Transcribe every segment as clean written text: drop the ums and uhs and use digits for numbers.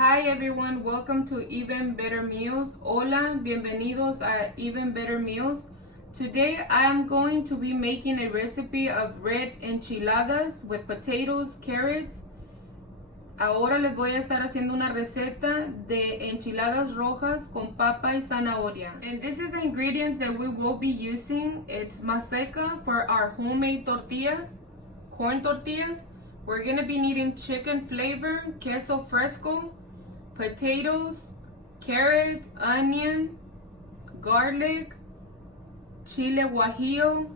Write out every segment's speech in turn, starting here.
Hi everyone, welcome to Even Better Meals. Hola, bienvenidos a Even Better Meals. Today I am going to be making a recipe of red enchiladas with potatoes, carrots. Ahora les voy a estar haciendo una receta de enchiladas rojas con papa y zanahoria. And this is the ingredients that we will be using. It's maseca for our homemade tortillas, corn tortillas. We're gonna be needing chicken flavor, queso fresco, potatoes, carrot, onion, garlic, chile guajillo,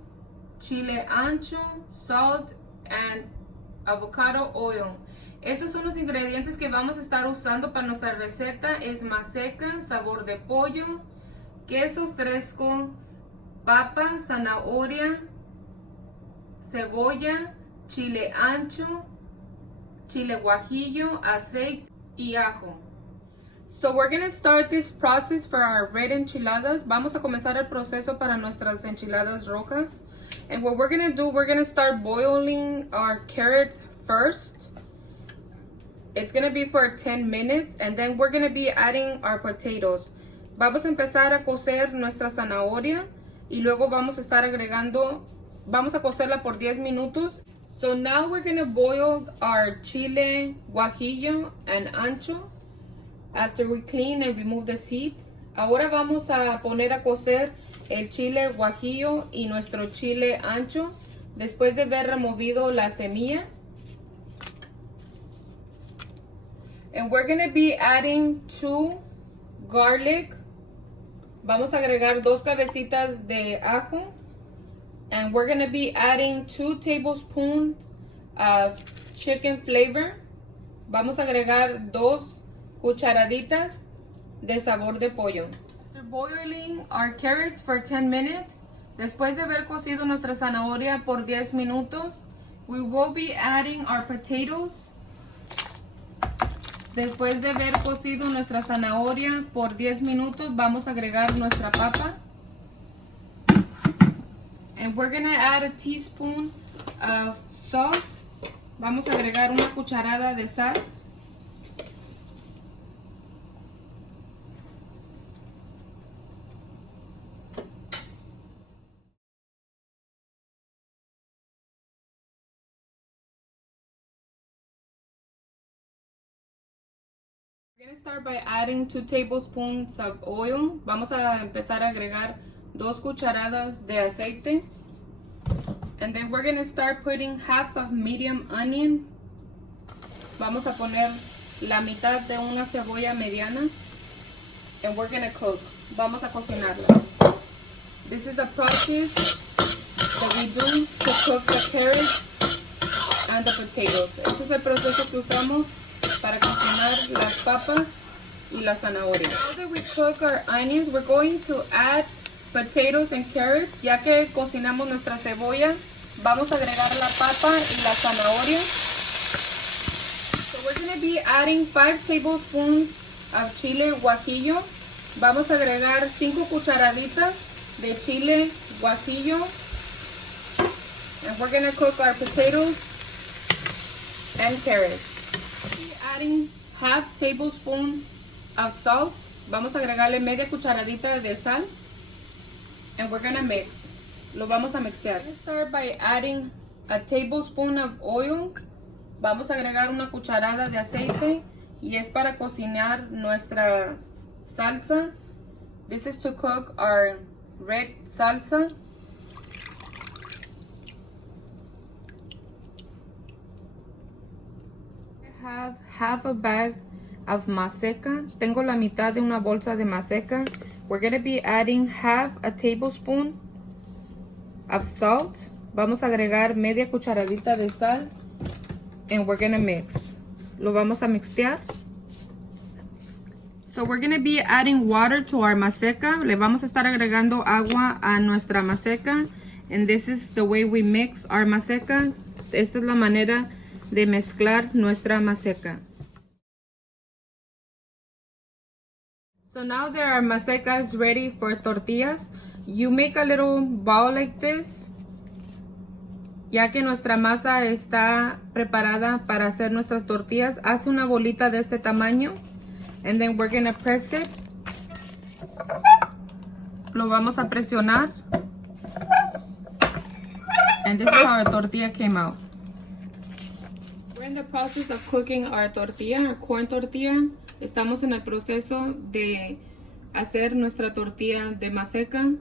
chile ancho, salt, and avocado oil. Estos son los ingredientes que vamos a estar usando para nuestra receta. Es maseca, sabor de pollo, queso fresco, papa, zanahoria, cebolla, chile ancho, chile guajillo, aceite y ajo. So we're gonna start this process for our red enchiladas. Vamos a comenzar el proceso para nuestras enchiladas rojas. And what we're gonna do, we're gonna start boiling our carrots first. It's gonna be for 10 minutes, and then we're gonna be adding our potatoes. Vamos a empezar a cocer nuestra zanahoria y luego vamos a estar agregando, vamos a cocerla por 10 minutos. So now we're gonna boil our chile guajillo and ancho after we clean and remove the seeds. Ahora vamos a poner a cocer el chile guajillo y nuestro chile ancho después de haber removido la semilla. And we're gonna be adding 2 garlic. Vamos a agregar 2 cabecitas de ajo. And we're gonna be adding 2 tablespoons of chicken flavor. Vamos a agregar 2 cucharaditas de sabor de pollo. After boiling our carrots for 10 minutes, después de haber cocido nuestra zanahoria por 10 minutos, we will be adding our potatoes. Después de haber cocido nuestra zanahoria por 10 minutos, vamos a agregar nuestra papa. And we're gonna add a teaspoon of salt. Vamos a agregar una cucharada de sal. We're gonna start by adding 2 tablespoons of oil. Vamos a empezar a agregar 2 cucharadas de aceite. And then we're gonna start putting half of medium onion. Vamos a poner la mitad de una cebolla mediana. And we're gonna cook. Vamos a cocinarla. This is the process that we do to cook the carrots and the potatoes. Este es el proceso que usamos para cocinar las papas y la zanahoria. Now that we cook our onions, we're going to add potatoes and carrots. Ya que cocinamos nuestra cebolla, vamos a agregar la papa y la zanahoria. So we're going to be adding 5 tablespoons of chile guajillo. Vamos a agregar 5 cucharaditas de chile guajillo. And we're going to cook our potatoes and carrots. Adding half tablespoon of salt. Vamos a agregarle media cucharadita de sal. And we're gonna mix. Lo vamos a mezclar. Let's start by adding a tablespoon of oil. Vamos a agregar una cucharada de aceite. Y es para cocinar nuestra salsa. This is to cook our red salsa. I have half a bag of maseca. Tengo la mitad de una bolsa de maseca. We're going to be adding half a tablespoon of salt. Vamos a agregar media cucharadita de sal. And we're going to mix. Lo vamos a mixear. So we're going to be adding water to our maseca. Le vamos a estar agregando agua a nuestra maseca. And this is the way we mix our maseca. Esta es la manera de mezclar nuestra maseca. So now that our maseca is ready for tortillas, you make a little ball like this. Ya que nuestra masa está preparada para hacer nuestras tortillas, haz una bolita de este tamaño And then we're gonna press it. Lo vamos a presionar. And this is how our tortilla came out. We're in the process of cooking our tortilla, our corn tortilla. Estamos en el proceso de hacer nuestra tortilla de maseca.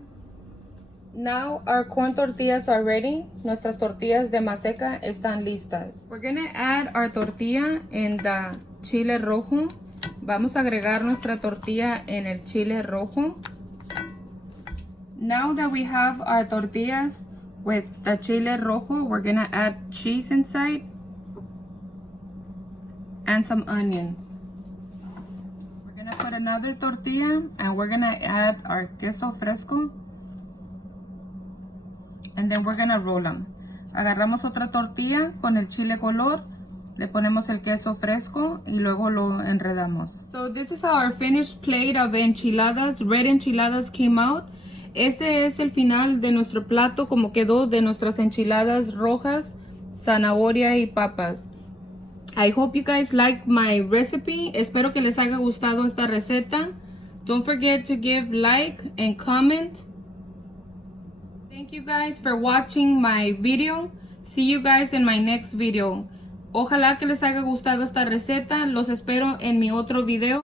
Now our corn tortillas are ready. Nuestras tortillas de maseca están listas. We're gonna add our tortilla in the chile rojo. Vamos a agregar nuestra tortilla en el chile rojo. Now that we have our tortillas with the chile rojo, we're gonna add cheese inside and some onions. We're gonna put another tortilla and we're gonna add our queso fresco. And then we're gonna roll them. Agarramos otra tortilla con el chile color, le ponemos el queso fresco y luego lo enredamos. So this is how our finished plate of enchiladas, red enchiladas came out. Este es el final de nuestro plato, como quedó de nuestras enchiladas rojas, zanahoria y papas. I hope you guys like my recipe. Espero que les haya gustado esta receta. Don't forget to give like and comment. Thank you guys for watching my video. See you guys in my next video. Ojalá que les haya gustado esta receta. Los espero en mi otro video.